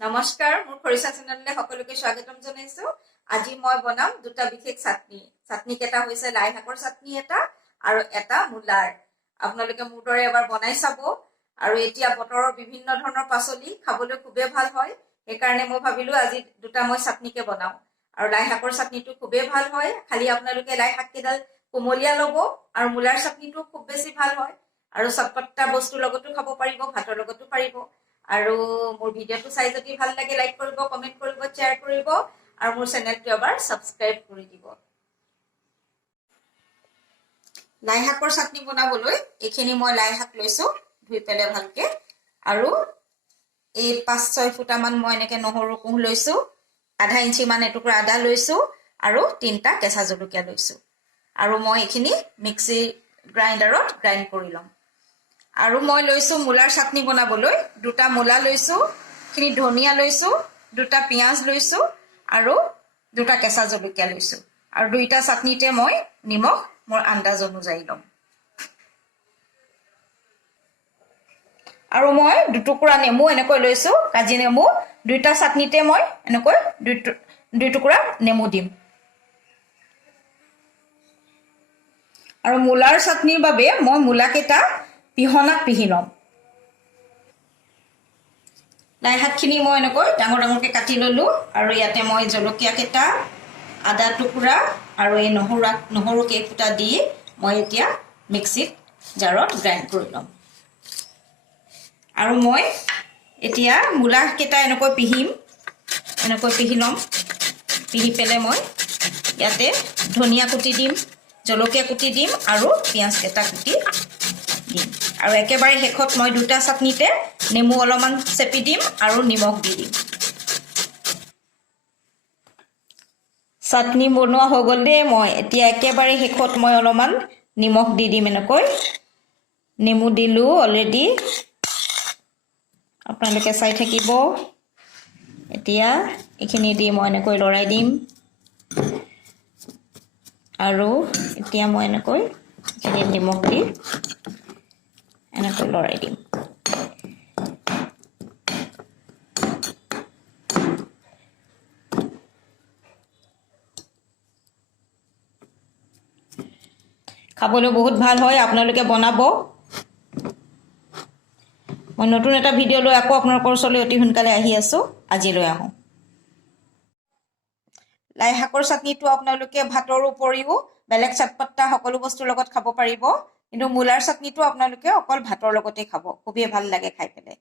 নমস্কাৰ মোৰ খৰিচা চেনেললৈ সকলোকে স্বাগতম জনাইছো। আজি মই বনাম দুটা বিশেষ চাটনি। চাটনি কেটা হৈছে লাই শাকৰ চাটনি এটা আৰু এটা মুলাৰ। আপোনালোকে মোৰ দৰে এবাৰ বনাই চাব। আৰু এতিয়া বতৰৰ বিভিন্ন ধৰণৰ পাচলি খাবলৈ খুবেই ভাল হয়, সেইকাৰণে মই ভাবিলো আজি দুটা মই চাটনিকে বনাও। আৰু লাই শাকৰ চাটনিটো খুবেই ভাল হয়, খালি আপোনালোকে লাই শাক কেইডাল কোমলীয়া ল'ব। আৰু মুলাৰ চাটনিটো খুব বেছি ভাল হয় আৰু চটপটা বস্তুৰ লগতো খাব পাৰিব, ভাতৰ লগতো পাৰিব। আৰু মোৰ ভিডিঅ'টো চাই যদি ভাল লাগে লাইক কৰিব, কমেন্ট কৰিব, শ্বেয়াৰ কৰিব আৰু মোৰ চেনেলটো এবাৰ সাবস্ক্ৰাইব কৰি দিব। লাই শাকৰ চাটনি বনাবলৈ এইখিনি মই লাই শাক লৈছো, ধুই পেলাই ভালকে। আৰু এই 5-6 ফুটামান মই এনেকে নহৰু কুহ লৈছো, আধা ইঞ্চি মান এটুকুৰা আদা লৈছো আৰু 3টা কেঁচা জলকীয়া লৈছো। আৰু মই এইখিনি মিক্সি গ্ৰাইণ্ডাৰত গ্ৰাইণ্ড কৰি ল'ম। আৰু মই লৈছো মুলাৰ চাটনি বনাবলৈ দুটা মুলা লৈছো, খিনি ধনিয়া লৈছো, দুটা পিয়াজ লৈছো আৰু দুটা কেঁচা জলকীয়া লৈছো। আৰু দুইটা চাটনিতে মই নিমখ মোৰ আন্দাজ অনুযায়ী ল'ম। আৰু মই দুটুকুৰা নেমু এনেকৈ লৈছো, কাজি নেমু। দুইটা চাটনিতে মই এনেকৈ দুই টুকুৰা নেমু দিম। আৰু মুলাৰ চাটনিৰ বাবে মই মুলাকেইটা পিহনাত পিহি ল'ম। লাই শাকখিনি মই এনেকৈ ডাঙৰ ডাঙৰকৈ কাটি ল'লো। আৰু ইয়াতে মই জলকীয়া কেইটা, আদা টুকুৰা আৰু এই নহৰু কেইফুটা দি মই এতিয়া মিক্সিত জাৰত গ্ৰাইণ্ড কৰি ল'ম। আৰু মই এতিয়া মুলা কেইটা এনেকৈ পিহিম, এনেকৈ পিহি ল'ম। পিহি পেলাই মই ইয়াতে ধনিয়া কুটি দিম, জলকীয়া কুটি দিম আৰু পিঁয়াজ কেইটা কুটি দিম। আৰু একেবাৰে শেষত মই দুটা চাটনিতে নেমু অলপমান চেপি দিম আৰু নিমখ দি দিম। চাটনি বনোৱা হৈ গ'ল দেই। মই এতিয়া একেবাৰে শেষত মই অলপমান নিমখ দি দিম। এনেকৈ নেমু দিলো অলৰেডি, আপোনালোকে চাই থাকিব। এতিয়া এইখিনি দি মই এনেকৈ লৰাই দিম। আৰু এতিয়া মই এনেকৈ এইখিনি নিমখ দি এনেকৈ লৰাই দিম। খাবলৈ বহুত ভাল হয়, আপোনালোকে বনাব। মই নতুন এটা ভিডিঅ' লৈ আকৌ আপোনালোকৰ ওচৰলৈ অতি সোনকালে আহি আছো। আজিলৈ আহোঁ। লাই শাকৰ চাটনিটো আপোনালোকে ভাতৰ উপৰিও বেলেগ চটপটা সকলো বস্তুৰ লগত খাব পাৰিব, কিন্তু মুলাৰ চাটনিটো আপোনালোকে অকল ভাতৰ লগতে খাব। খুবেই ভাল লাগে খাই পেলাই।